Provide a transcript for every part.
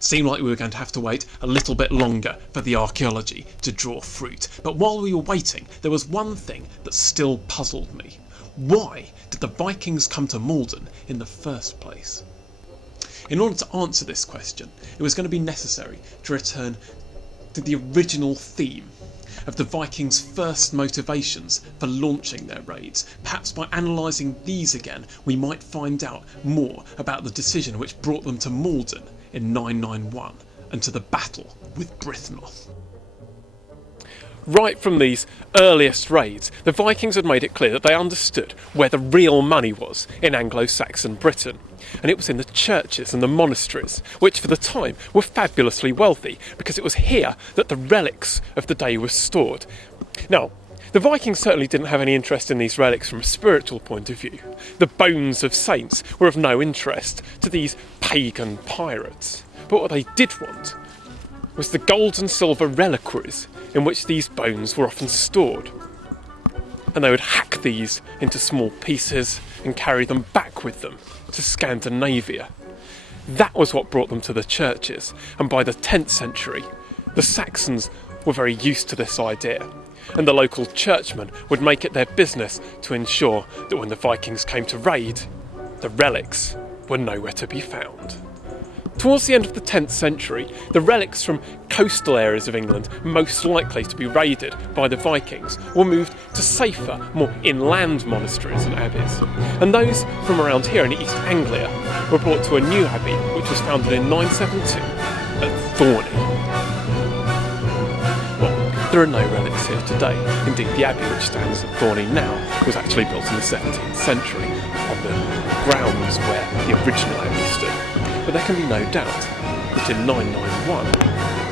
Seemed like we were going to have to wait a little bit longer for the archaeology to draw fruit. But while we were waiting, there was one thing that still puzzled me. Why did the Vikings come to Maldon in the first place? In order to answer this question, it was going to be necessary to return to the original theme of the Vikings' first motivations for launching their raids. Perhaps by analysing these again, we might find out more about the decision which brought them to Maldon in 991 and to the battle with Brythnoth. Right from these earliest raids, the Vikings had made it clear that they understood where the real money was in Anglo-Saxon Britain. And it was in the churches and the monasteries, which for the time were fabulously wealthy, because it was here that the relics of the day were stored. Now, the Vikings certainly didn't have any interest in these relics from a spiritual point of view. The bones of saints were of no interest to these pagan pirates. But what they did want was the gold and silver reliquaries in which these bones were often stored. And they would hack these into small pieces and carry them back with them to Scandinavia. That was what brought them to the churches, and by the 10th century, the Saxons were very used to this idea, and the local churchmen would make it their business to ensure that when the Vikings came to raid, the relics were nowhere to be found. Towards the end of the 10th century, the relics from coastal areas of England most likely to be raided by the Vikings were moved to safer, more inland monasteries and abbeys. And those from around here in East Anglia were brought to a new abbey which was founded in 972 at Thorney. Well, there are no relics here today. Indeed, the abbey which stands at Thorney now was actually built in the 17th century on the grounds where the original abbey stood. But there can be no doubt that in 991,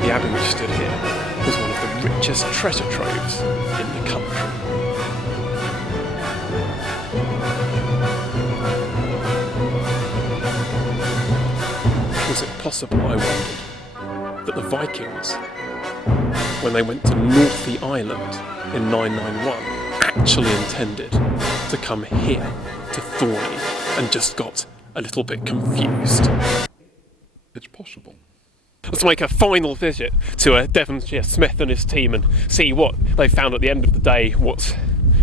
the abbey which stood here was one of the richest treasure troves in the country. Was it possible, I wondered, that the Vikings, when they went to Northey Island in 991, actually intended to come here to Thorney and just got a little bit confused? It's possible. Let's make a final visit to Devonshire Smith and his team and see what they found at the end of the day. What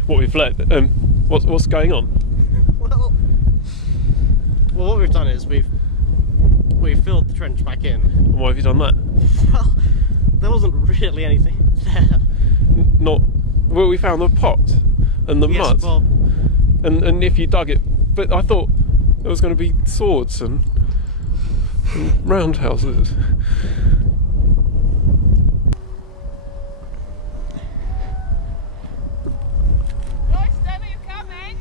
we've learned. What's going on? Well, what we've done is we've filled the trench back in. And why have you done that? Well, there wasn't really anything there. Well, we found the pot and the mud. Well, and if you dug it, but I thought there was going to be swords and roundhouses. Royston, are you coming?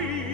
feet.